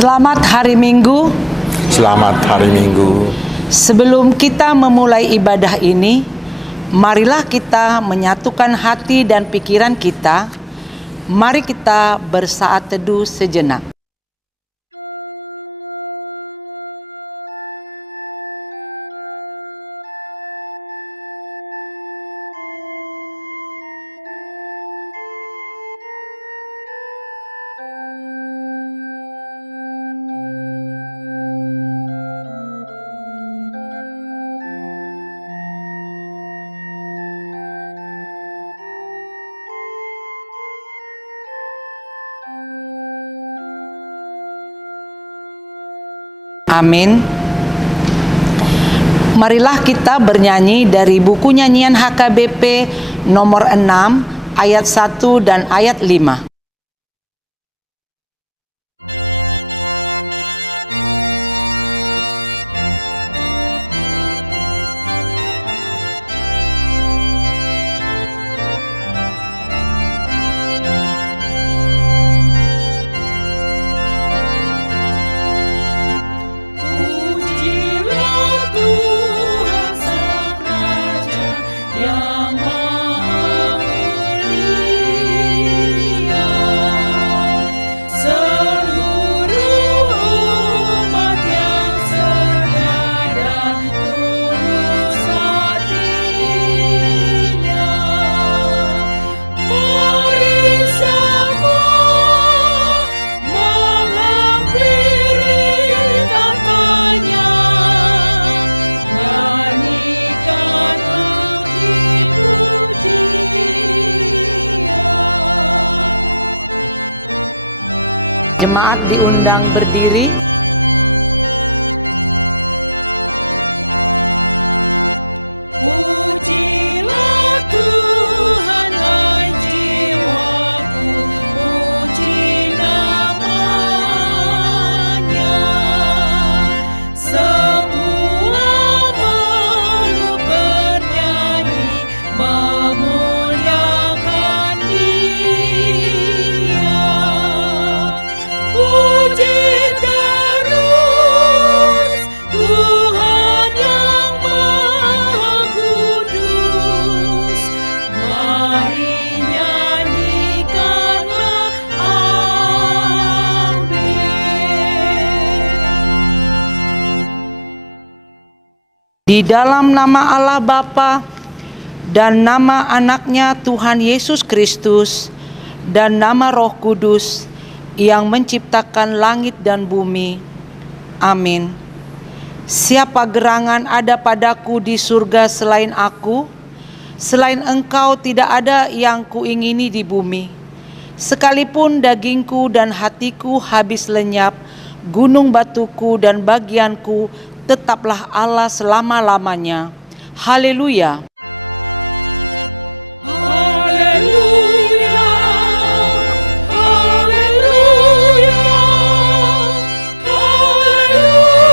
Selamat hari Minggu. Selamat hari Minggu. Sebelum kita memulai ibadah ini, marilah kita menyatukan hati dan pikiran kita. Mari kita bersaat teduh sejenak. Amin. Marilah kita bernyanyi dari buku nyanyian HKBP nomor 6 ayat 1 dan ayat 5. Jemaat diundang berdiri. Pujilah Tuhan, hai jiwaku, puji namanya. Semua makhluk bernyanyi, memuliakan Dia. Puji terus Tuhan yang Maha Kudus. Mari nyanyikanlah, amin. Di dalam nama Allah Bapa dan nama anaknya Tuhan Yesus Kristus dan nama Roh Kudus yang menciptakan langit dan bumi. Amin. Siapa gerangan ada padaku di surga selain aku? Selain Engkau tidak ada yang kuingini di bumi. Sekalipun dagingku dan hatiku habis lenyap, gunung batuku dan bagianku tetaplah Allah selama-lamanya. Haleluya. Haleluya, haleluya, haleluya.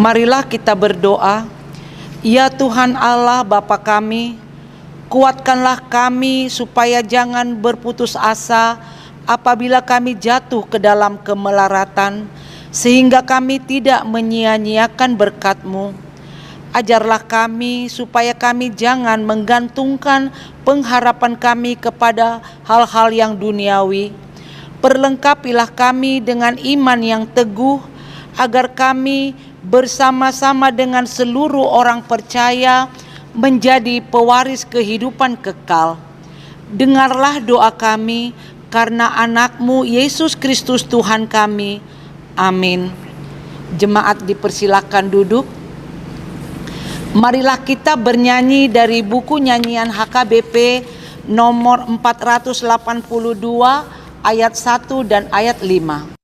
Marilah kita berdoa. Ya Tuhan Allah Bapa kami, kuatkanlah kami supaya jangan berputus asa apabila kami jatuh ke dalam kemelaratan, sehingga kami tidak menyia-nyiakan berkat-Mu. Ajarlah kami supaya kami jangan menggantungkan pengharapan kami kepada hal-hal yang duniawi. Perlengkapilah kami dengan iman yang teguh, agar kami bersama-sama dengan seluruh orang percaya menjadi pewaris kehidupan kekal. Dengarlah doa kami karena anak-Mu Yesus Kristus Tuhan kami. Amin. Jemaat dipersilakan duduk. Marilah kita bernyanyi dari buku nyanyian HKBP nomor 482 ayat 1 dan ayat 5.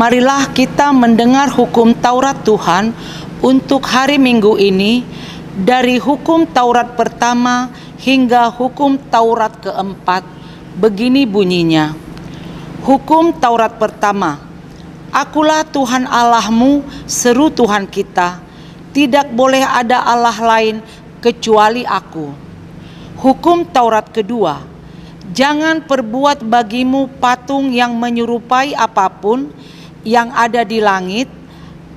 Marilah kita mendengar hukum Taurat Tuhan untuk hari Minggu ini, dari hukum Taurat pertama hingga hukum Taurat keempat. Begini bunyinya. Hukum Taurat pertama. Akulah Tuhan Allahmu, seru Tuhan kita. Tidak boleh ada Allah lain kecuali aku. Hukum Taurat kedua. Jangan perbuat bagimu patung yang menyerupai apapun yang ada di langit,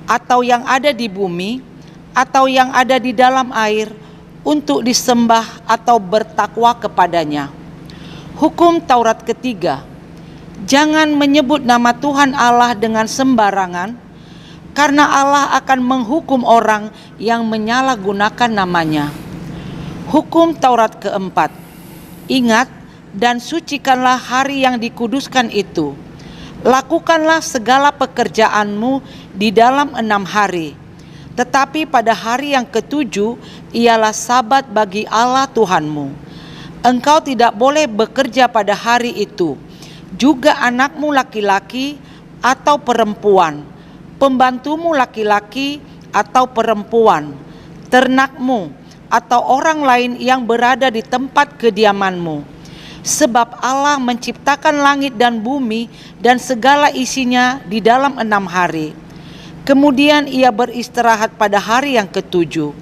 atau yang ada di bumi, atau yang ada di dalam air, untuk disembah atau bertakwa kepadanya. Hukum Taurat ketiga. Jangan menyebut nama Tuhan Allah dengan sembarangan, karena Allah akan menghukum orang yang menyalahgunakan namanya. Hukum Taurat keempat. Ingat dan sucikanlah hari yang dikuduskan itu. Lakukanlah segala pekerjaanmu di dalam 6 hari. Tetapi pada hari yang ketujuh ialah sabat bagi Allah Tuhanmu. Engkau tidak boleh bekerja pada hari itu. Juga anakmu laki-laki atau perempuan, pembantumu laki-laki atau perempuan, ternakmu atau orang lain yang berada di tempat kediamanmu. Sebab Allah menciptakan langit dan bumi dan segala isinya di dalam 6 hari. Kemudian ia beristirahat pada hari yang ketujuh.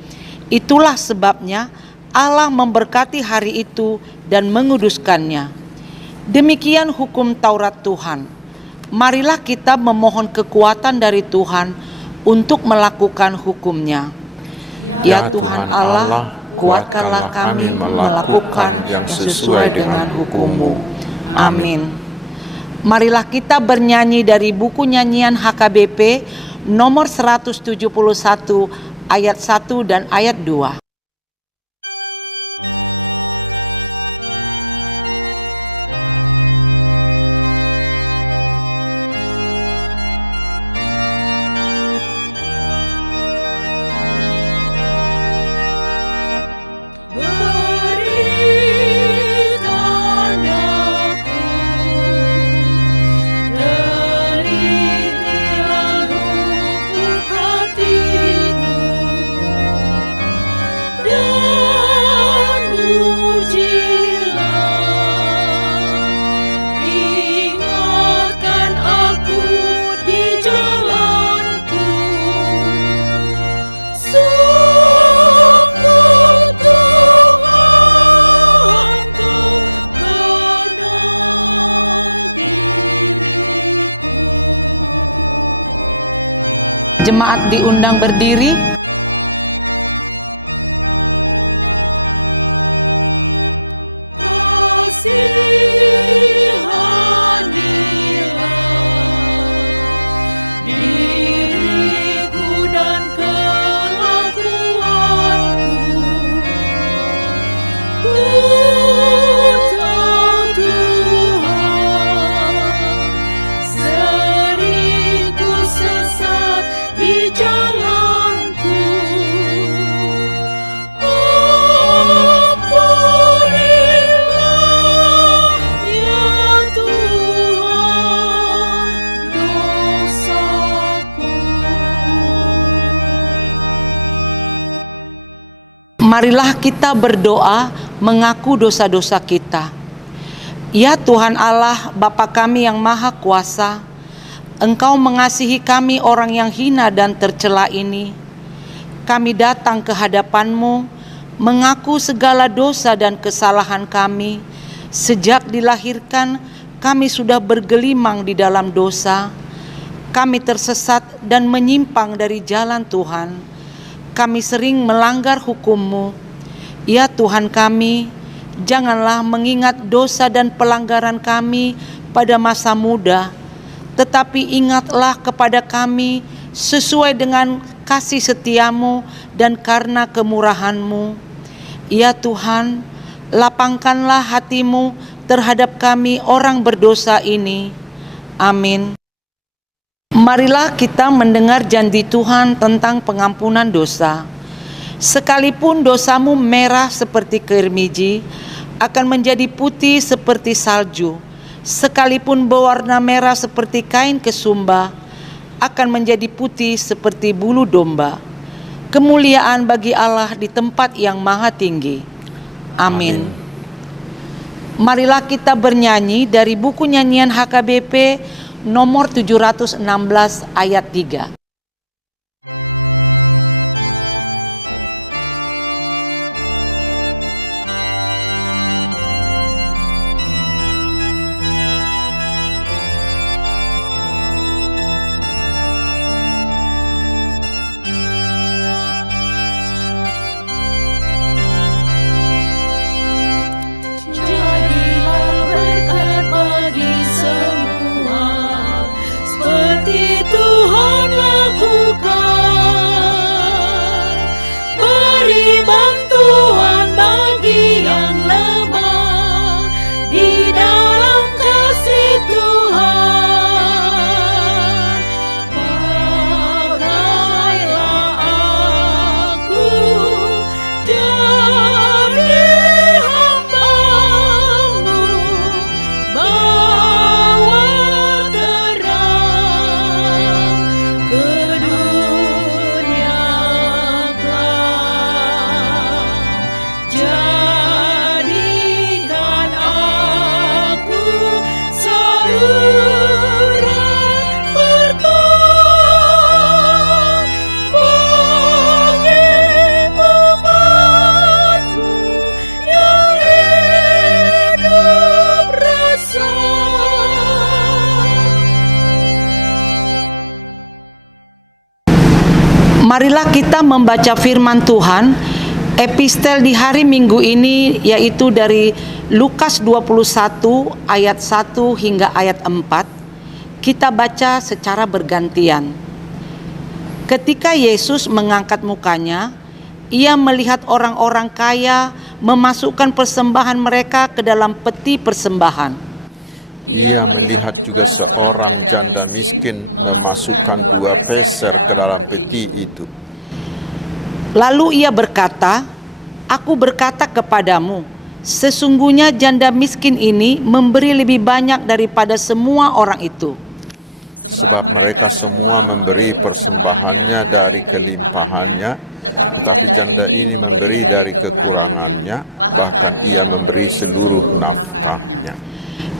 Itulah sebabnya Allah memberkati hari itu dan menguduskannya. Demikian hukum Taurat Tuhan. Marilah kita memohon kekuatan dari Tuhan untuk melakukan hukumnya. Ya Tuhan Allah, kuatkanlah kami melakukan yang sesuai dengan hukum-Mu. Amin. Marilah kita bernyanyi dari buku nyanyian HKBP nomor 171 ayat 1 dan ayat 2. Jemaat diundang berdiri. Diriku dan kelakuanku, ku tahu Tuhan, seringku sesat di jalanku. Ampunilah ya Tuhan dosaku. Marilah kita berdoa mengaku dosa-dosa kita. Ya Tuhan Allah, Bapa kami yang Maha Kuasa, Engkau mengasihi kami orang yang hina dan tercela ini. Kami datang ke hadapan-Mu, mengaku segala dosa dan kesalahan kami. Sejak dilahirkan, kami sudah bergelimang di dalam dosa. Kami tersesat dan menyimpang dari jalan Tuhan. Kami sering melanggar hukum-Mu. Ya Tuhan kami, janganlah mengingat dosa dan pelanggaran kami pada masa muda, tetapi ingatlah kepada kami sesuai dengan kasih setia-Mu dan karena kemurahan-Mu. Ya Tuhan, lapangkanlah hati-Mu terhadap kami orang berdosa ini. Amin. Marilah kita mendengar janji Tuhan tentang pengampunan dosa. Sekalipun dosamu merah seperti kermiji, akan menjadi putih seperti salju. Sekalipun berwarna merah seperti kain kesumba, akan menjadi putih seperti bulu domba. Kemuliaan bagi Allah di tempat yang maha tinggi. Amin. Marilah kita bernyanyi dari buku nyanyian HKBP nomor 716 ayat 3. Jadilah berkat bagi semua, seperti Tuhan lakukan. Beri bantuan bagi yang lemah di dalam kasih Tuhan. Pakailah aku jadi hamba-Mu, bawa terang ke dunia gelap. Jadikan aku saluran berkat bagi umat-Mu yang hidup rasa. Marilah kita membaca firman Tuhan, epistel di hari Minggu ini, yaitu dari Lukas 21 ayat 1 hingga ayat 4. Kita baca secara bergantian. Ketika Yesus mengangkat mukanya, ia melihat orang-orang kaya memasukkan persembahan mereka ke dalam peti persembahan. Ia melihat juga seorang janda miskin memasukkan 2 peser ke dalam peti itu. Lalu ia berkata, "Aku berkata kepadamu, sesungguhnya janda miskin ini memberi lebih banyak daripada semua orang itu. Sebab mereka semua memberi persembahannya dari kelimpahannya, tetapi janda ini memberi dari kekurangannya, bahkan ia memberi seluruh nafkahnya."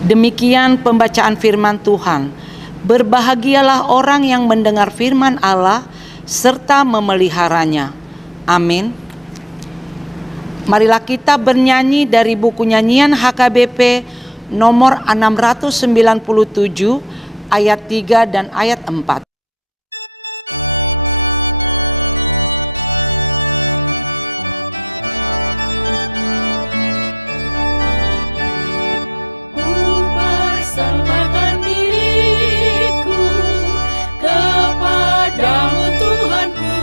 Demikian pembacaan firman Tuhan. Berbahagialah orang yang mendengar firman Allah serta memeliharanya. Amin. Marilah kita bernyanyi dari buku nyanyian HKBP nomor 697 ayat 3 dan ayat 4. Persembahkan diriku kepadamu Tuhanku.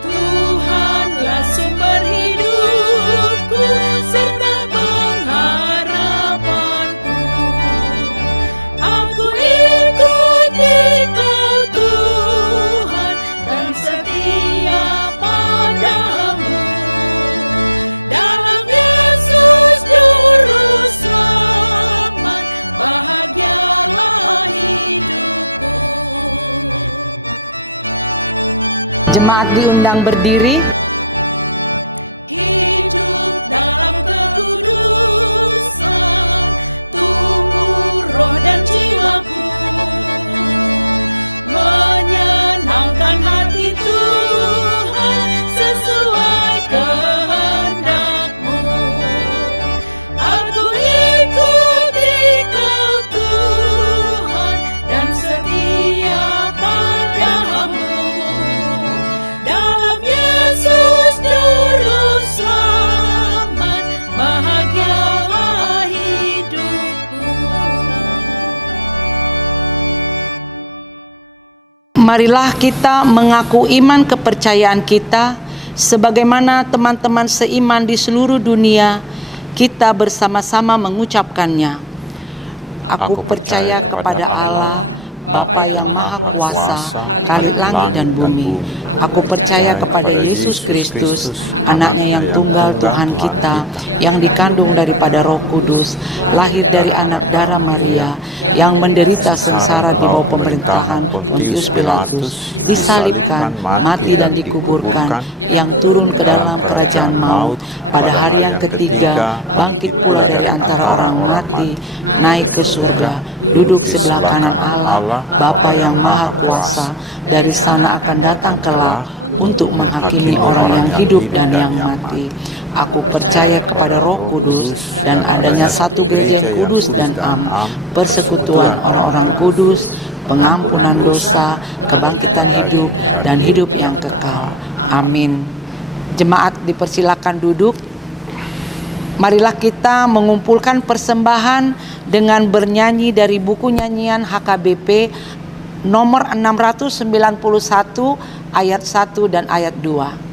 Tuhanlah sumber hidupku serta pengharapanku. Aku ikuti Kau Tuhan dan setia padamu. Dalam Yesus Juru Selamat, bahagialah hidupku. Jemaat diundang berdiri. Hidup dalam kekudusan, tubuh, roh dan jiwaku, menyenangkan hati Tuhan sesuai kehendak-Mu. Aku ikuti Kau Tuhan dan setia padamu. Dalam Yesus Juru Selamat, bahagialah hidupku. Marilah kita mengaku iman kepercayaan kita sebagaimana teman-teman seiman di seluruh dunia. Kita bersama-sama mengucapkannya. Aku percaya kepada Allah, Bapa yang Maha Kuasa, Khalik langit dan bumi. Aku percaya kepada Yesus Kristus, Anaknya yang tunggal Tuhan kita, yang dikandung daripada Roh Kudus, lahir dari anak darah Maria, yang menderita sengsara di bawah pemerintahan Pontius Pilatus, disalibkan, mati dan dikuburkan, yang turun ke dalam kerajaan maut, pada hari yang ketiga bangkit pula dari antara orang mati, naik ke surga, duduk sebelah kanan Allah, Bapa yang Maha Kuasa. Dari sana akan datang kelak untuk menghakimi orang yang hidup dan yang mati. Aku percaya kepada Roh Kudus dan adanya satu gereja yang kudus dan am, persekutuan orang-orang kudus, pengampunan dosa, kebangkitan hidup dan hidup yang kekal. Amin. Jemaat dipersilakan duduk. Marilah kita mengumpulkan persembahan dengan bernyanyi dari buku nyanyian HKBP nomor 691 ayat 1 dan ayat 2.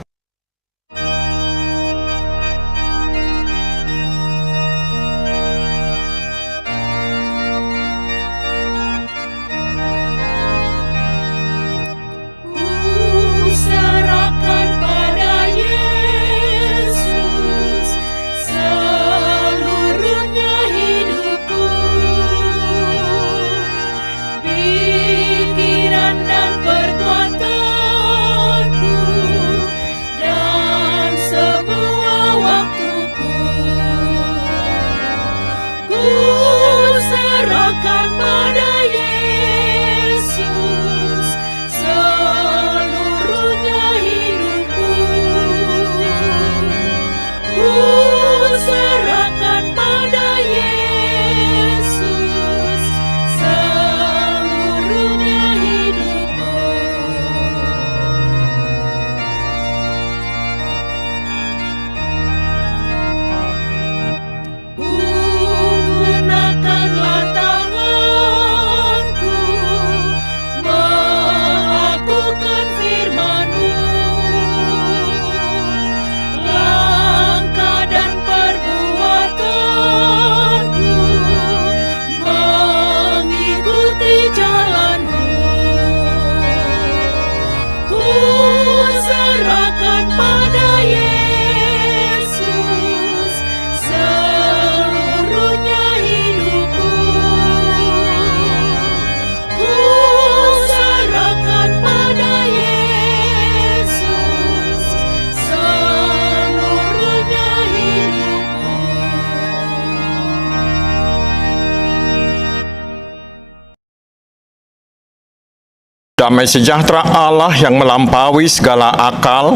Damai sejahtera Allah yang melampaui segala akal,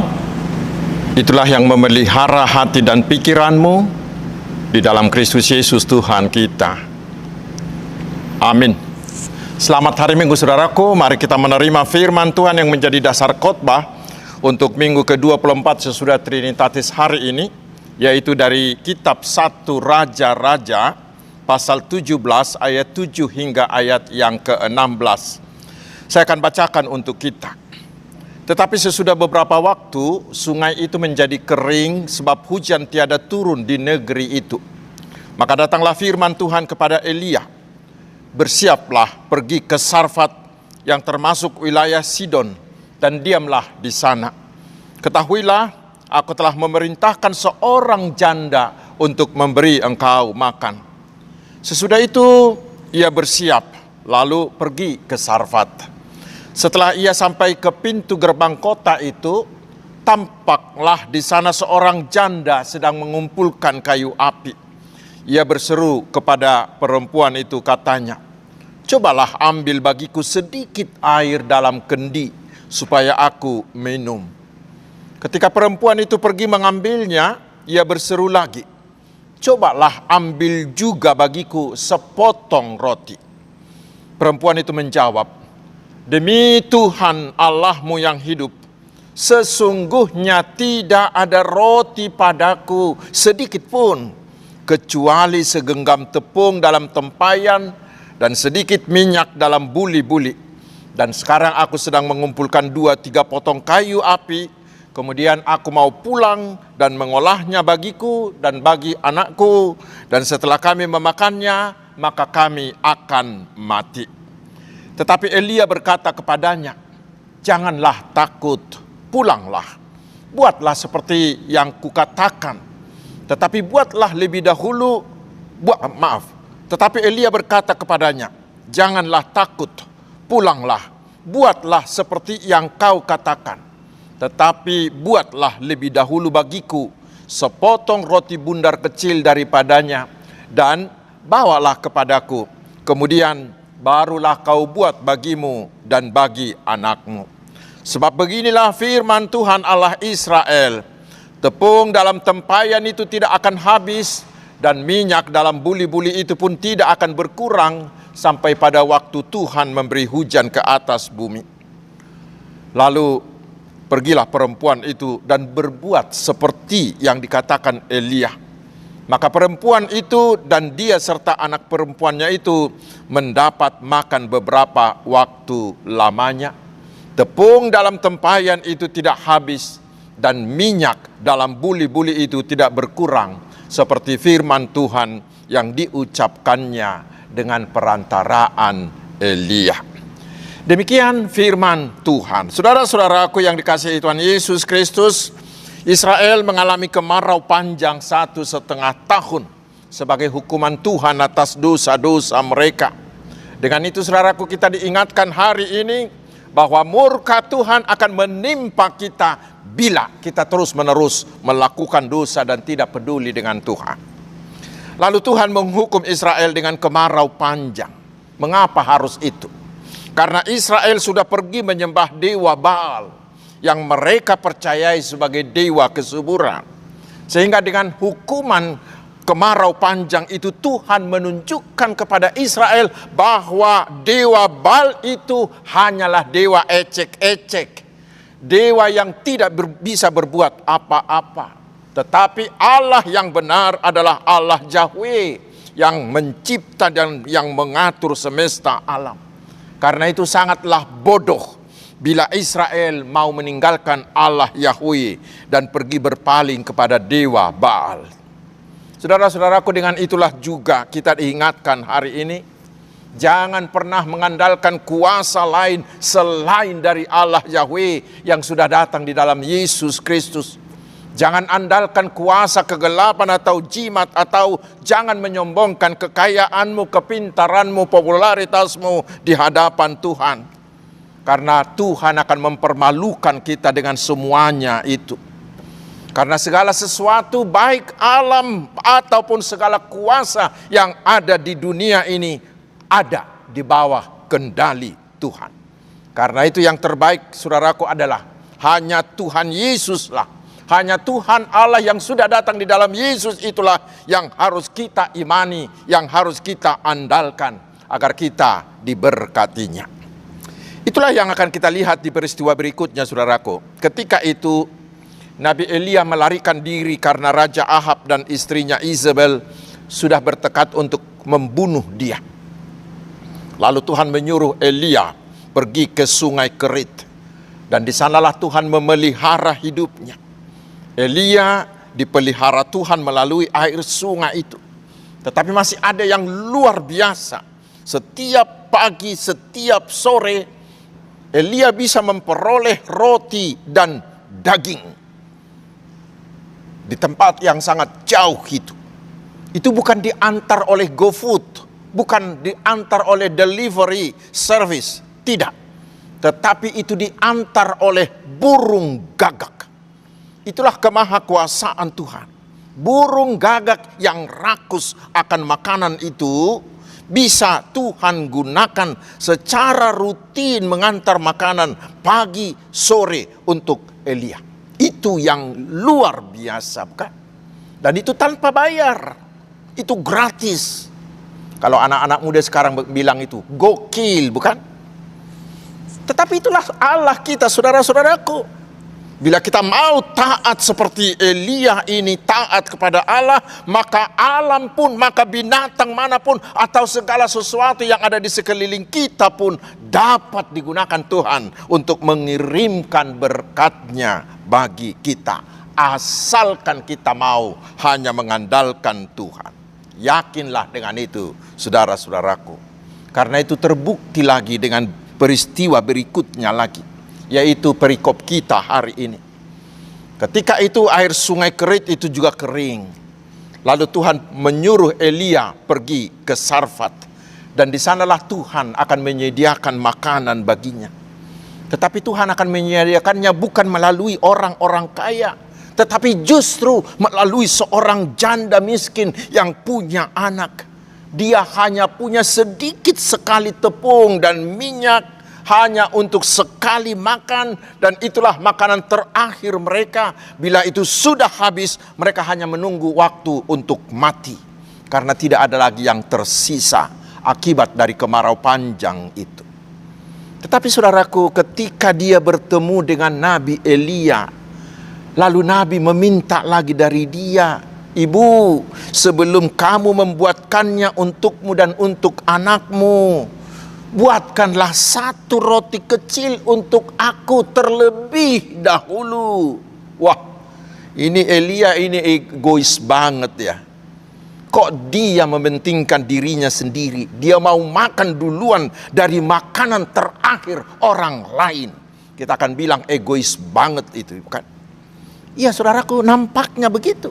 itulah yang memelihara hati dan pikiranmu di dalam Kristus Yesus Tuhan kita. Amin. Selamat hari Minggu saudaraku, mari kita menerima firman Tuhan yang menjadi dasar khotbah untuk minggu ke-24 sesudah Trinitatis hari ini, yaitu dari kitab 1 Raja-Raja pasal 17 ayat 7 hingga ayat yang ke-16. Saya akan bacakan untuk kita. Tetapi sesudah beberapa waktu, sungai itu menjadi kering sebab hujan tiada turun di negeri itu. Maka datanglah firman Tuhan kepada Elia, bersiaplah pergi ke Sarfat yang termasuk wilayah Sidon, dan diamlah di sana. Ketahuilah, aku telah memerintahkan seorang janda untuk memberi engkau makan. Sesudah itu, ia bersiap, lalu pergi ke Sarfat. Setelah ia sampai ke pintu gerbang kota itu, tampaklah di sana seorang janda sedang mengumpulkan kayu api. Ia berseru kepada perempuan itu, katanya, "Cobalah ambil bagiku sedikit air dalam kendi, supaya aku minum." Ketika perempuan itu pergi mengambilnya, ia berseru lagi, "Cobalah ambil juga bagiku sepotong roti." Perempuan itu menjawab, "Demi Tuhan Allahmu yang hidup, sesungguhnya tidak ada roti padaku sedikit pun, kecuali segenggam tepung dalam tempayan dan sedikit minyak dalam buli-buli. Dan sekarang aku sedang mengumpulkan 2-3 potong kayu api, kemudian aku mau pulang dan mengolahnya bagiku dan bagi anakku, dan setelah kami memakannya, maka kami akan mati." Tetapi Elia berkata kepadanya, "Janganlah takut, pulanglah. Buatlah seperti yang kukatakan. Tetapi buatlah lebih dahulu, Tetapi Elia berkata kepadanya, "Janganlah takut, pulanglah. Buatlah seperti yang kau katakan. Tetapi buatlah lebih dahulu bagiku sepotong roti bundar kecil daripadanya dan bawalah kepadaku. Kemudian barulah kau buat bagimu dan bagi anakmu. Sebab beginilah firman Tuhan Allah Israel, tepung dalam tempayan itu tidak akan habis, dan minyak dalam buli-buli itu pun tidak akan berkurang sampai pada waktu Tuhan memberi hujan ke atas bumi." Lalu pergilah perempuan itu dan berbuat seperti yang dikatakan Elia. Maka perempuan itu dan dia serta anak perempuannya itu mendapat makan beberapa waktu lamanya. Tepung dalam tempayan itu tidak habis, dan minyak dalam buli-buli itu tidak berkurang, seperti firman Tuhan yang diucapkannya dengan perantaraan Elia. Demikian firman Tuhan. Saudara-saudaraku yang dikasihi Tuhan Yesus Kristus, Israel mengalami kemarau panjang 1,5 tahun sebagai hukuman Tuhan atas dosa-dosa mereka. Dengan itu saudaraku, kita diingatkan hari ini bahwa murka Tuhan akan menimpa kita bila kita terus-menerus melakukan dosa dan tidak peduli dengan Tuhan. Lalu Tuhan menghukum Israel dengan kemarau panjang. Mengapa harus itu? Karena Israel sudah pergi menyembah dewa Baal yang mereka percayai sebagai dewa kesuburan. Sehingga dengan hukuman kemarau panjang itu Tuhan menunjukkan kepada Israel bahwa dewa Baal itu hanyalah dewa ecek-ecek. Dewa yang tidak bisa berbuat apa-apa. Tetapi Allah yang benar adalah Allah Yahweh yang mencipta dan yang mengatur semesta alam. Karena itu sangatlah bodoh bila Israel mau meninggalkan Allah Yahweh dan pergi berpaling kepada dewa Baal. Saudara-saudaraku, dengan itulah juga kita diingatkan hari ini, jangan pernah mengandalkan kuasa lain selain dari Allah Yahweh yang sudah datang di dalam Yesus Kristus. Jangan andalkan kuasa kegelapan atau jimat, atau jangan menyombongkan kekayaanmu, kepintaranmu, popularitasmu di hadapan Tuhan. Karena Tuhan akan mempermalukan kita dengan semuanya itu. Karena segala sesuatu baik alam ataupun segala kuasa yang ada di dunia ini ada di bawah kendali Tuhan. Karena itu yang terbaik saudaraku adalah hanya Tuhan Yesuslah. Hanya Tuhan Allah yang sudah datang di dalam Yesus itulah yang harus kita imani, yang harus kita andalkan agar kita diberkatinya. Itulah yang akan kita lihat di peristiwa berikutnya saudaraku. Ketika itu Nabi Elia melarikan diri karena Raja Ahab dan istrinya Izabel sudah bertekad untuk membunuh dia. Lalu Tuhan menyuruh Elia pergi ke sungai Kerit, dan di sanalah Tuhan memelihara hidupnya. Elia dipelihara Tuhan melalui air sungai itu. Tetapi masih ada yang luar biasa. Setiap pagi, setiap sore, Elia bisa memperoleh roti dan daging di tempat yang sangat jauh itu. Itu bukan diantar oleh GoFood, bukan diantar oleh delivery service, tidak. Tetapi itu diantar oleh burung gagak. Itulah kemahakuasaan Tuhan. Burung gagak yang rakus akan makanan itu bisa Tuhan gunakan secara rutin mengantar makanan pagi sore untuk Elia. Itu yang luar biasa, bukan? Dan itu tanpa bayar. Itu gratis. Kalau anak-anak muda sekarang bilang itu gokil, bukan? Tetapi itulah Allah kita, saudara-saudaraku. Bila kita mau taat seperti Elia ini, taat kepada Allah, maka alam pun, maka binatang manapun, atau segala sesuatu yang ada di sekeliling kita pun dapat digunakan Tuhan untuk mengirimkan berkat-Nya bagi kita. Asalkan kita mau hanya mengandalkan Tuhan. Yakinlah dengan itu, saudara-saudaraku. Karena itu terbukti lagi dengan peristiwa berikutnya lagi, yaitu perikop kita hari ini. Ketika itu air sungai Kerit itu juga kering. Lalu Tuhan menyuruh Elia pergi ke Sarfat, dan di sanalah Tuhan akan menyediakan makanan baginya. Tetapi Tuhan akan menyediakannya bukan melalui orang-orang kaya, tetapi justru melalui seorang janda miskin yang punya anak. Dia hanya punya sedikit sekali tepung dan minyak, hanya untuk sekali makan, dan itulah makanan terakhir mereka. Bila itu sudah habis, mereka hanya menunggu waktu untuk mati, karena tidak ada lagi yang tersisa akibat dari kemarau panjang itu. Tetapi saudaraku, ketika dia bertemu dengan Nabi Elia, lalu Nabi meminta lagi dari dia, "Ibu, sebelum kamu membuatkannya untukmu dan untuk anakmu, buatkanlah satu roti kecil untuk aku terlebih dahulu." Wah, ini Elia ini egois banget ya. Kok dia mementingkan dirinya sendiri? Dia mau makan duluan dari makanan terakhir orang lain. Kita akan bilang egois banget itu, bukan? Iya saudaraku, nampaknya begitu.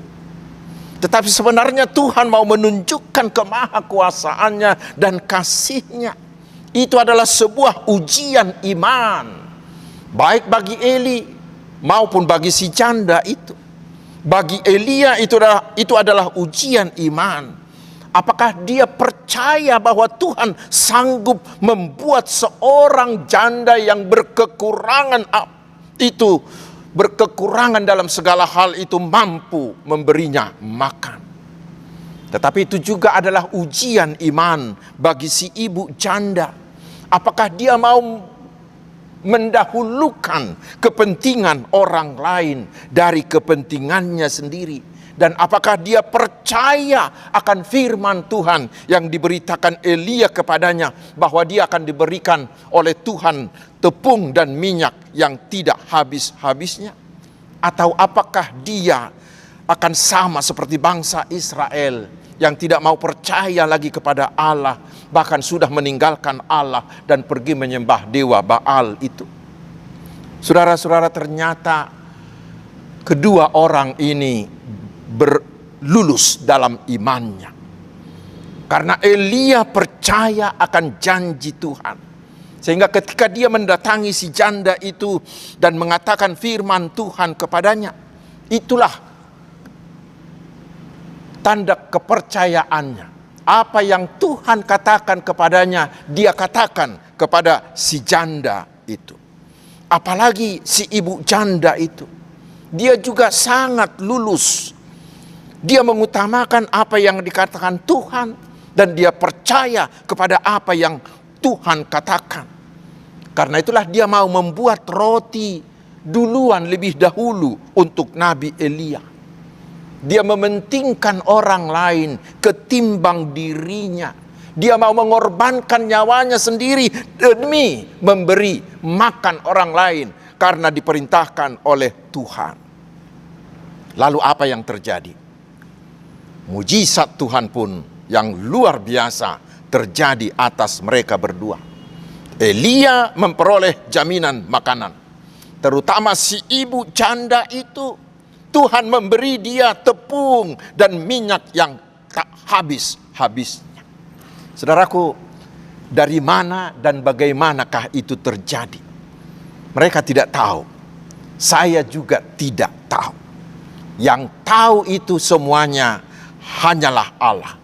Tetapi sebenarnya Tuhan mau menunjukkan kemahakuasaannya dan kasih-Nya. Itu adalah sebuah ujian iman, baik bagi Eli maupun bagi si janda itu. Bagi Elia itu adalah ujian iman. Apakah dia percaya bahwa Tuhan sanggup membuat seorang janda yang berkekurangan dalam segala hal itu mampu memberinya makan. Tetapi itu juga adalah ujian iman bagi si ibu janda. Apakah dia mau mendahulukan kepentingan orang lain dari kepentingannya sendiri? Dan apakah dia percaya akan firman Tuhan yang diberitakan Elia kepadanya, bahwa dia akan diberikan oleh Tuhan tepung dan minyak yang tidak habis-habisnya? Atau apakah dia akan sama seperti bangsa Israel yang tidak mau percaya lagi kepada Allah, bahkan sudah meninggalkan Allah dan pergi menyembah dewa Baal itu? Saudara-saudara, ternyata kedua orang ini berlulus dalam imannya. Karena Elia percaya akan janji Tuhan. Sehingga ketika dia mendatangi si janda itu dan mengatakan firman Tuhan kepadanya, itulah tanda kepercayaannya. Apa yang Tuhan katakan kepadanya, dia katakan kepada si janda itu. Apalagi si ibu janda itu, dia juga sangat lulus. Dia mengutamakan apa yang dikatakan Tuhan, dan dia percaya kepada apa yang Tuhan katakan. Karena itulah dia mau membuat roti duluan lebih dahulu untuk Nabi Elia. Dia mementingkan orang lain ketimbang dirinya. Dia mau mengorbankan nyawanya sendiri demi memberi makan orang lain karena diperintahkan oleh Tuhan. Lalu apa yang terjadi? Mujizat Tuhan pun yang luar biasa terjadi atas mereka berdua. Elia memperoleh jaminan makanan. Terutama si ibu janda itu, Tuhan memberi dia tepung dan minyak yang tak habis-habisnya. Saudaraku, dari mana dan bagaimanakah itu terjadi? Mereka tidak tahu. Saya juga tidak tahu. Yang tahu itu semuanya hanyalah Allah.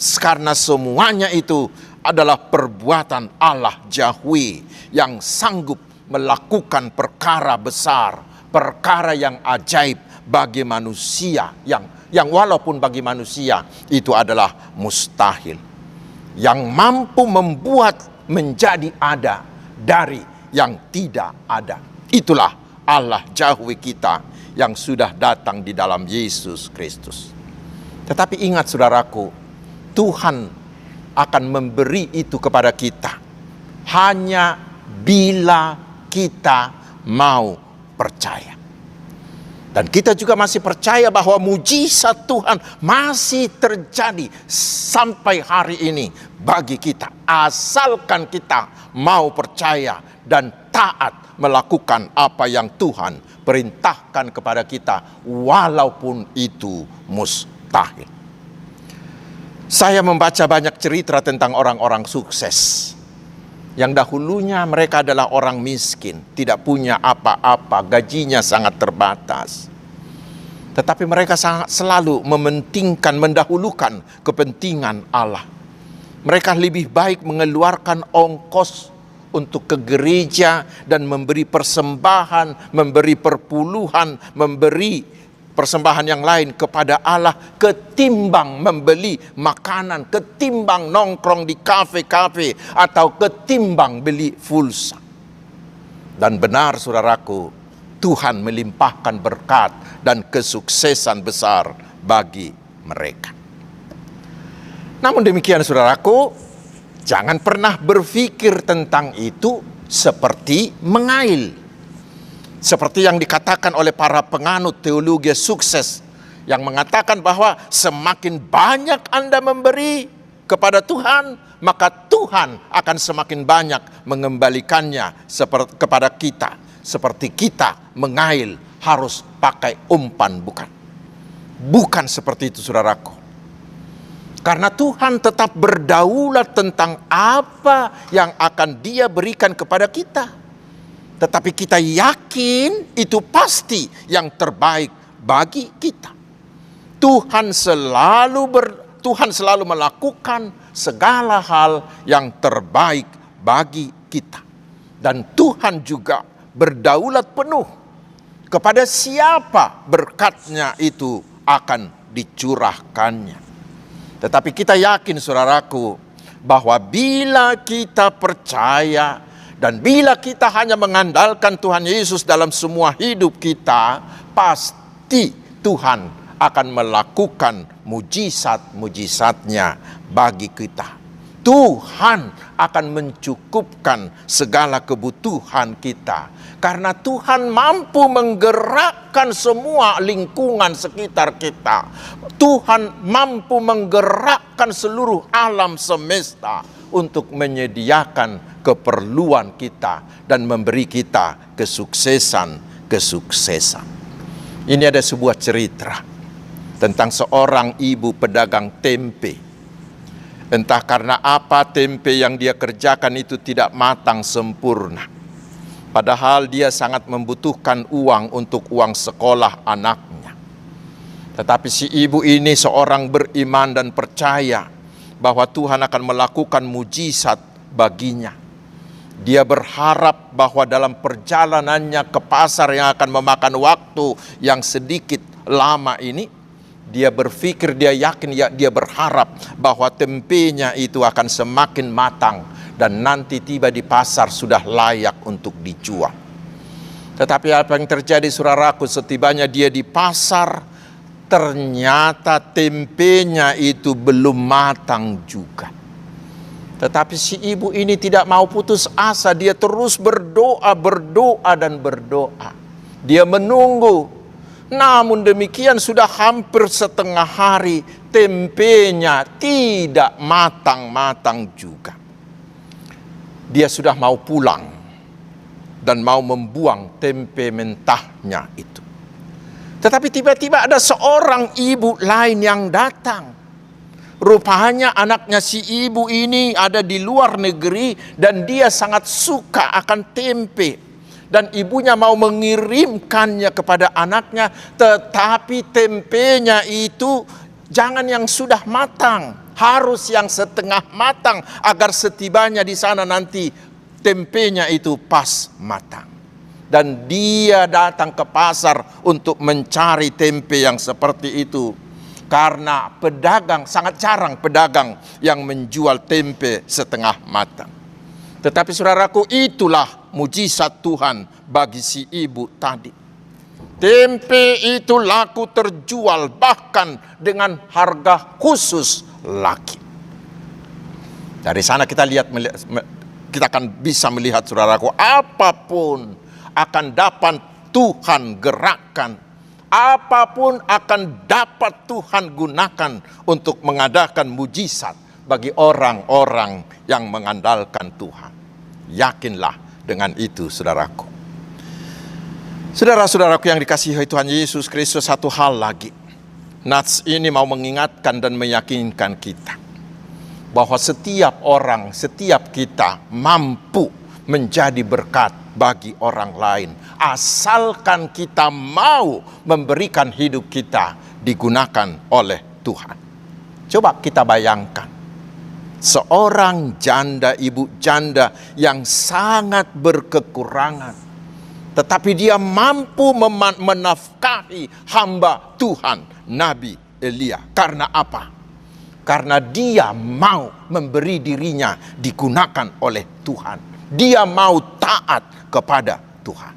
Karena semuanya itu adalah perbuatan Allah Yahweh yang sanggup melakukan perkara besar, perkara yang ajaib bagi manusia, yang walaupun bagi manusia itu adalah mustahil. Yang mampu membuat menjadi ada dari yang tidak ada. Itulah Allah Yahweh kita yang sudah datang di dalam Yesus Kristus. Tetapi ingat saudaraku, Tuhan akan memberi itu kepada kita hanya bila kita mau percaya. Dan kita juga masih percaya bahwa mujizat Tuhan masih terjadi sampai hari ini bagi kita, asalkan kita mau percaya dan taat melakukan apa yang Tuhan perintahkan kepada kita, walaupun itu mustahil. Saya membaca banyak cerita tentang orang-orang sukses yang dahulunya mereka adalah orang miskin, tidak punya apa-apa, gajinya sangat terbatas. Tetapi mereka selalu mementingkan, mendahulukan kepentingan Allah. Mereka lebih baik mengeluarkan ongkos untuk ke gereja dan memberi persembahan, memberi perpuluhan, memberi persembahan yang lain kepada Allah, ketimbang membeli makanan, ketimbang nongkrong di kafe-kafe, atau ketimbang beli pulsa. Dan benar saudaraku, Tuhan melimpahkan berkat dan kesuksesan besar bagi mereka. Namun demikian saudaraku, jangan pernah berpikir tentang itu seperti mengail. Seperti yang dikatakan oleh para penganut teologi sukses, yang mengatakan bahwa semakin banyak Anda memberi kepada Tuhan, maka Tuhan akan semakin banyak mengembalikannya kepada kita. Seperti kita mengail harus pakai umpan, bukan seperti itu saudaraku. Karena Tuhan tetap berdaulat tentang apa yang akan Dia berikan kepada kita. Tetapi kita yakin itu pasti yang terbaik bagi kita. Tuhan selalu melakukan segala hal yang terbaik bagi kita. Dan Tuhan juga berdaulat penuh kepada siapa berkatnya itu akan dicurahkannya. Tetapi kita yakin saudaraku, bahwa bila kita percaya dan bila kita hanya mengandalkan Tuhan Yesus dalam semua hidup kita, pasti Tuhan akan melakukan mujizat-mujizatnya bagi kita. Tuhan akan mencukupkan segala kebutuhan kita. Karena Tuhan mampu menggerakkan semua lingkungan sekitar kita. Tuhan mampu menggerakkan seluruh alam semesta untuk menyediakan keperluan kita dan memberi kita kesuksesan. Ini ada sebuah cerita tentang seorang ibu pedagang tempe. Entah karena apa tempe yang dia kerjakan itu tidak matang sempurna. Padahal dia sangat membutuhkan uang untuk uang sekolah anaknya. Tetapi si ibu ini seorang beriman dan percaya bahwa Tuhan akan melakukan mujizat baginya. Dia berharap bahwa dalam perjalanannya ke pasar yang akan memakan waktu yang sedikit lama ini, dia berpikir, dia yakin, dia berharap bahwa tempenya itu akan semakin matang dan nanti tiba di pasar sudah layak untuk dijual. Tetapi apa yang terjadi saudaraku, setibanya dia di pasar, ternyata tempenya itu belum matang juga. Tetapi si ibu ini tidak mau putus asa, dia terus berdoa dan berdoa. Dia menunggu. Namun demikian sudah hampir setengah hari, tempenya tidak matang-matang juga. Dia sudah mau pulang dan mau membuang tempe mentahnya itu. Tetapi tiba-tiba ada seorang ibu lain yang datang. Rupanya anaknya si ibu ini ada di luar negeri dan dia sangat suka akan tempe. Dan ibunya mau mengirimkannya kepada anaknya, tetapi tempenya itu jangan yang sudah matang, harus yang setengah matang agar setibanya di sana nanti tempenya itu pas matang. Dan dia datang ke pasar untuk mencari tempe yang seperti itu. Karena pedagang, sangat jarang pedagang yang menjual tempe setengah matang. Tetapi saudaraku, itulah mujizat Tuhan bagi si ibu tadi. Tempe itu laku terjual bahkan dengan harga khusus lagi. Dari sana kita akan bisa melihat saudaraku, apapun akan dapat Tuhan gerakkan, apapun akan dapat Tuhan gunakan untuk mengadakan mujizat bagi orang-orang yang mengandalkan Tuhan. Yakinlah dengan itu, saudaraku. Saudara-saudaraku yang dikasihi Tuhan Yesus Kristus, satu hal lagi. Nats ini mau mengingatkan dan meyakinkan kita bahwa setiap orang, setiap kita mampu menjadi berkat bagi orang lain, asalkan kita mau memberikan hidup kita digunakan oleh Tuhan. Coba kita bayangkan, seorang janda, ibu janda yang sangat berkekurangan, tetapi dia mampu menafkahi hamba Tuhan, Nabi Elia. Karena apa? Karena dia mau memberi dirinya digunakan oleh Tuhan. Dia mau taat kepada Tuhan.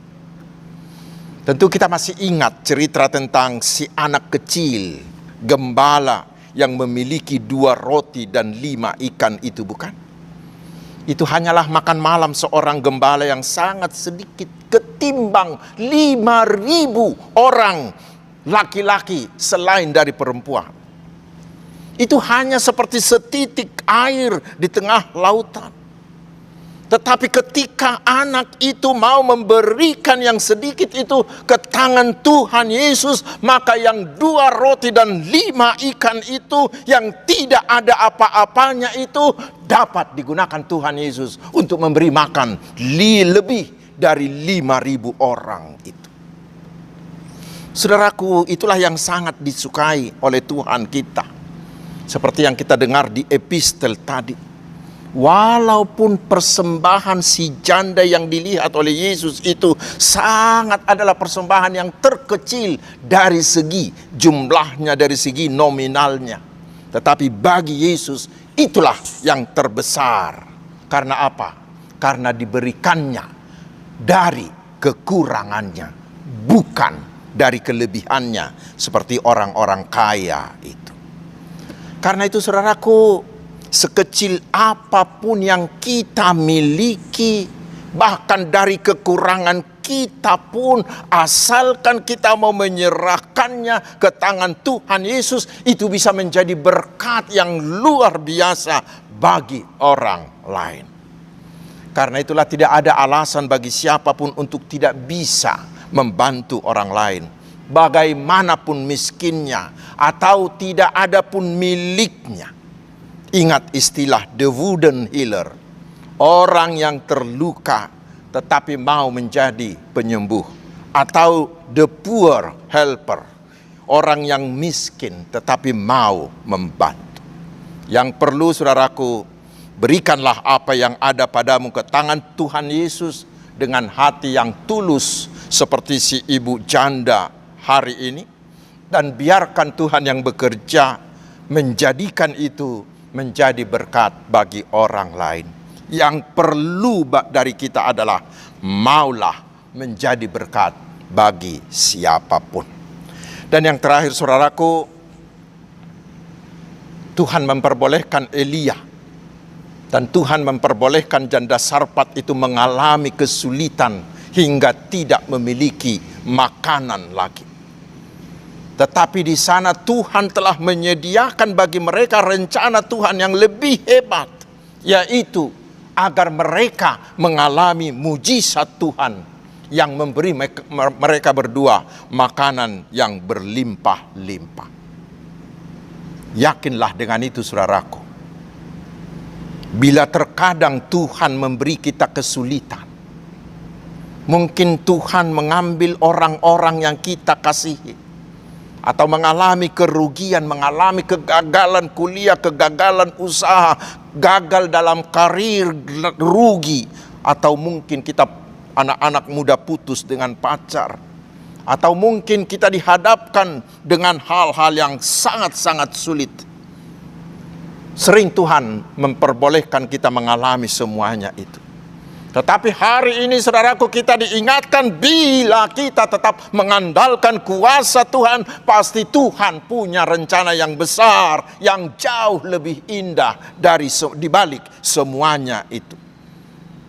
Tentu kita masih ingat cerita tentang si anak kecil, gembala yang memiliki 2 roti dan 5 ikan itu, bukan? Itu hanyalah makan malam seorang gembala yang sangat sedikit ketimbang 5.000 orang laki-laki selain dari perempuan. Itu hanya seperti setitik air di tengah lautan. Tetapi ketika anak itu mau memberikan yang sedikit itu ke tangan Tuhan Yesus, maka yang 2 roti dan 5 ikan itu yang tidak ada apa-apanya itu dapat digunakan Tuhan Yesus untuk memberi makan lebih dari 5.000 orang itu. Saudaraku, itulah yang sangat disukai oleh Tuhan kita. Seperti yang kita dengar di epistel tadi. Walaupun persembahan si janda yang dilihat oleh Yesus itu sangat adalah persembahan yang terkecil dari segi jumlahnya, dari segi nominalnya. Tetapi bagi Yesus itulah yang terbesar. Karena apa? Karena diberikannya dari kekurangannya, bukan dari kelebihannya seperti orang-orang kaya itu. Karena itu saudaraku, sekecil apapun yang kita miliki, bahkan dari kekurangan kita pun, asalkan kita mau menyerahkannya ke tangan Tuhan Yesus, itu bisa menjadi berkat yang luar biasa bagi orang lain. Karena itulah tidak ada alasan bagi siapapun untuk tidak bisa membantu orang lain, bagaimanapun miskinnya atau tidak ada pun miliknya. Ingat istilah the wooden healer, orang yang terluka tetapi mau menjadi penyembuh. Atau the poor helper, orang yang miskin tetapi mau membantu. Yang perlu saudaraku, berikanlah apa yang ada padamu ke tangan Tuhan Yesus dengan hati yang tulus seperti si ibu janda hari ini. Dan biarkan Tuhan yang bekerja menjadikan itu menjadi berkat bagi orang lain. Yang perlu dari kita adalah maulah menjadi berkat bagi siapapun. Dan yang terakhir saudaraku, Tuhan memperbolehkan Elia dan Tuhan memperbolehkan janda Sarpat itu mengalami kesulitan hingga tidak memiliki makanan lagi. Tetapi di sana Tuhan telah menyediakan bagi mereka rencana Tuhan yang lebih hebat, yaitu agar mereka mengalami mujizat Tuhan yang memberi mereka berdua makanan yang berlimpah-limpah. Yakinlah dengan itu saudaraku. Bila terkadang Tuhan memberi kita kesulitan, mungkin Tuhan mengambil orang-orang yang kita kasihi, atau mengalami kerugian, mengalami kegagalan kuliah, kegagalan usaha, gagal dalam karir, rugi, atau mungkin kita anak-anak muda putus dengan pacar, atau mungkin kita dihadapkan dengan hal-hal yang sangat-sangat sulit. Sering Tuhan memperbolehkan kita mengalami semuanya itu. Tetapi hari ini saudaraku, kita diingatkan bila kita tetap mengandalkan kuasa Tuhan, pasti Tuhan punya rencana yang besar, yang jauh lebih indah dari dibalik semuanya itu.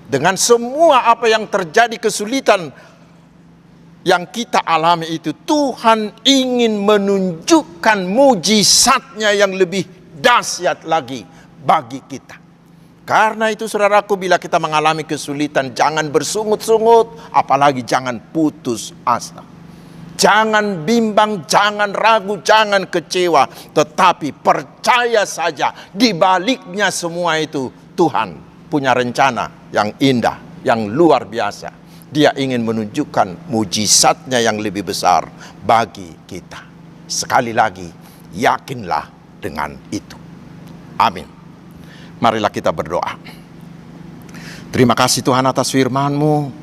Dengan semua apa yang terjadi kesulitan yang kita alami itu, Tuhan ingin menunjukkan mujizatnya yang lebih dahsyat lagi bagi kita. Karena itu saudaraku, bila kita mengalami kesulitan, jangan bersungut-sungut, apalagi jangan putus asa. Jangan bimbang, jangan ragu, jangan kecewa, tetapi percaya saja di baliknya semua itu Tuhan punya rencana yang indah, yang luar biasa. Dia ingin menunjukkan mujizatnya yang lebih besar bagi kita. Sekali lagi, yakinlah dengan itu. Amin. Marilah kita berdoa. Terima kasih Tuhan atas firman-Mu.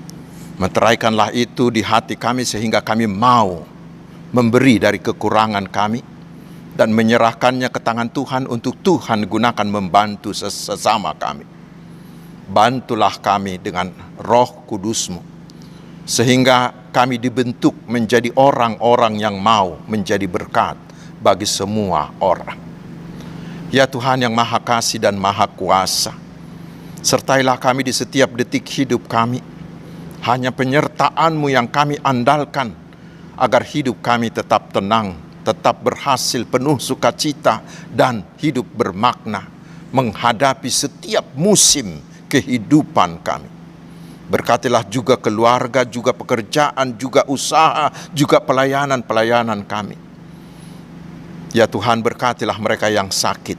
Meteraikanlah itu di hati kami sehingga kami mau memberi dari kekurangan kami dan menyerahkannya ke tangan Tuhan untuk Tuhan gunakan membantu sesama kami. Bantulah kami dengan Roh Kudus-Mu sehingga kami dibentuk menjadi orang-orang yang mau menjadi berkat bagi semua orang. Ya Tuhan yang Maha Kasih dan Maha Kuasa, sertailah kami di setiap detik hidup kami. Hanya penyertaan-Mu yang kami andalkan agar hidup kami tetap tenang, tetap berhasil, penuh sukacita, dan hidup bermakna menghadapi setiap musim kehidupan kami. Berkatilah juga keluarga, juga pekerjaan, juga usaha, juga pelayanan-pelayanan kami. Ya Tuhan, berkatilah mereka yang sakit,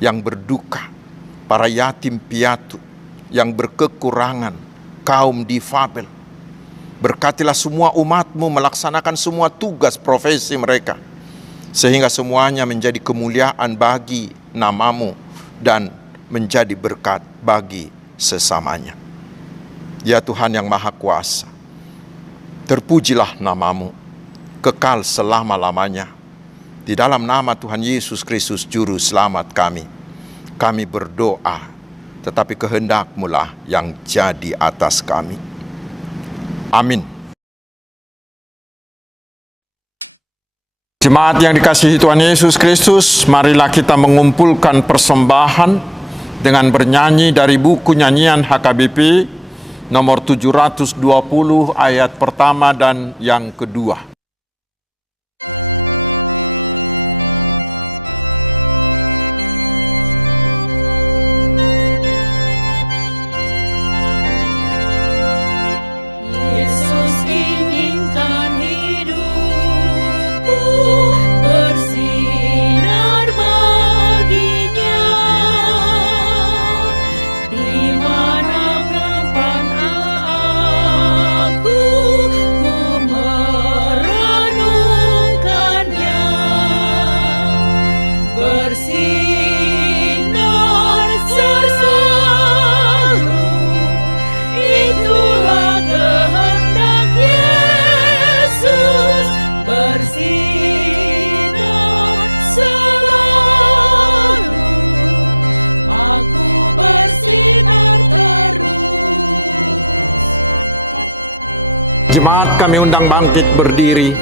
yang berduka, para yatim piatu, yang berkekurangan, kaum difabel. Berkatilah semua umat-Mu melaksanakan semua tugas profesi mereka, sehingga semuanya menjadi kemuliaan bagi nama-Mu dan menjadi berkat bagi sesamanya. Ya Tuhan yang Maha Kuasa, terpujilah nama-Mu, kekal selama-lamanya. Di dalam nama Tuhan Yesus Kristus Juru Selamat kami berdoa, tetapi kehendak-Mu lah yang jadi atas kami. Amin. Jemaat yang dikasihi Tuhan Yesus Kristus, marilah kita mengumpulkan persembahan dengan bernyanyi dari buku nyanyian HKBP nomor 720 ayat pertama dan yang kedua. Jemaat kami undang bangkit berdiri.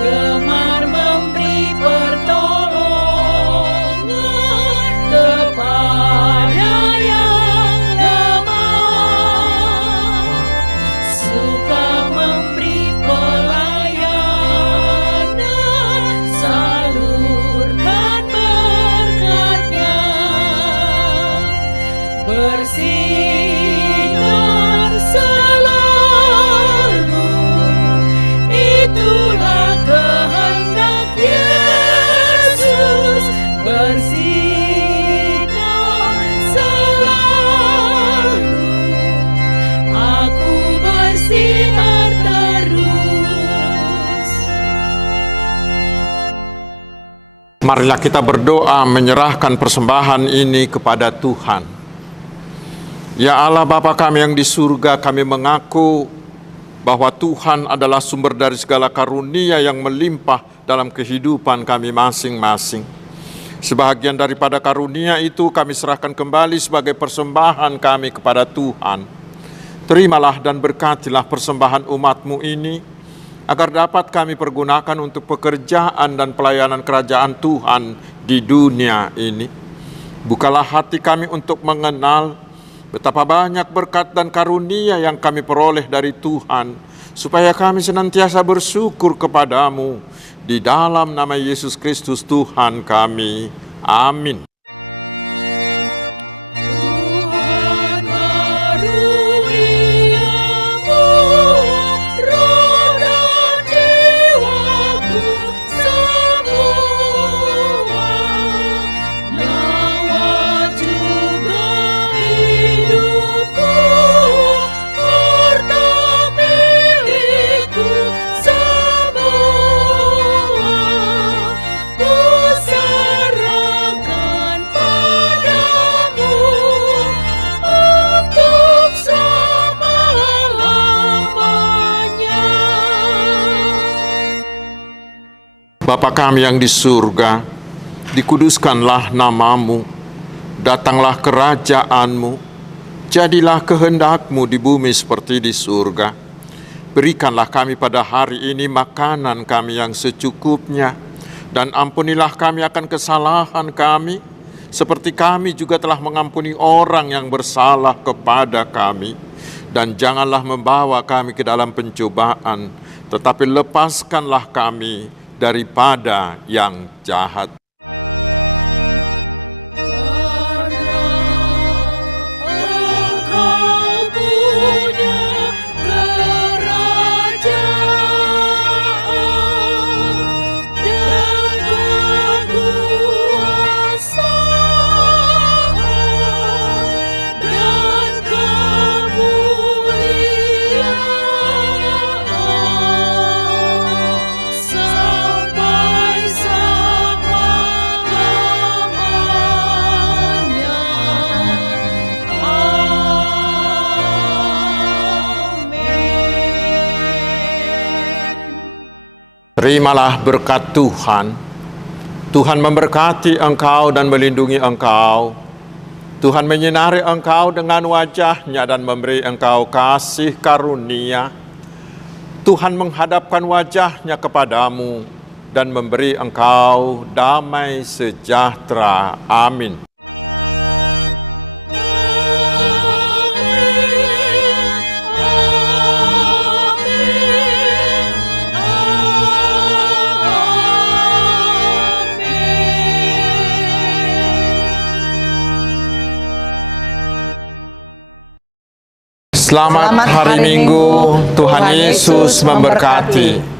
Gemar memberi pertolongan kepada yang lemah, suka memberi pelayanan, salurkan berkat-Nya, bersinar selalu, itulah kehendak Yesus, bersinar selalu, aku bersinar terus. Marilah kita berdoa menyerahkan persembahan ini kepada Tuhan. Ya Allah Bapa kami yang di surga, kami mengaku bahwa Tuhan adalah sumber dari segala karunia yang melimpah dalam kehidupan kami masing-masing. Sebahagian daripada karunia itu kami serahkan kembali sebagai persembahan kami kepada Tuhan. Terimalah dan berkatilah persembahan umat-Mu ini, agar dapat kami pergunakan untuk pekerjaan dan pelayanan kerajaan Tuhan di dunia ini. Bukalah hati kami untuk mengenal betapa banyak berkat dan karunia yang kami peroleh dari Tuhan, supaya kami senantiasa bersyukur kepadamu di dalam nama Yesus Kristus Tuhan kami. Amin. Tuhan karuniamu, roh dan jiwaku semua, nyawa juga hidupku, harta milikku semua, ku serahkan padamu untuk selama-lamanya. Bapa kami yang di surga, dikuduskanlah namamu, datanglah kerajaanmu, jadilah kehendakmu di bumi seperti di surga. Berikanlah kami pada hari ini makanan kami yang secukupnya, dan ampunilah kami akan kesalahan kami, seperti kami juga telah mengampuni orang yang bersalah kepada kami. Dan janganlah membawa kami ke dalam pencobaan, tetapi lepaskanlah kami daripada yang jahat. Karena Engkau punya kerajaan dan kekuasaan dan kemuliaan sampai selama-lamanya. Amin. Terimalah berkat Tuhan. Tuhan memberkati engkau dan melindungi engkau. Tuhan menyinari engkau dengan wajah-Nya dan memberi engkau kasih karunia. Tuhan menghadapkan wajah-Nya kepadamu dan memberi engkau damai sejahtera. Amin. Selamat hari Minggu, Tuhan Yesus memberkati.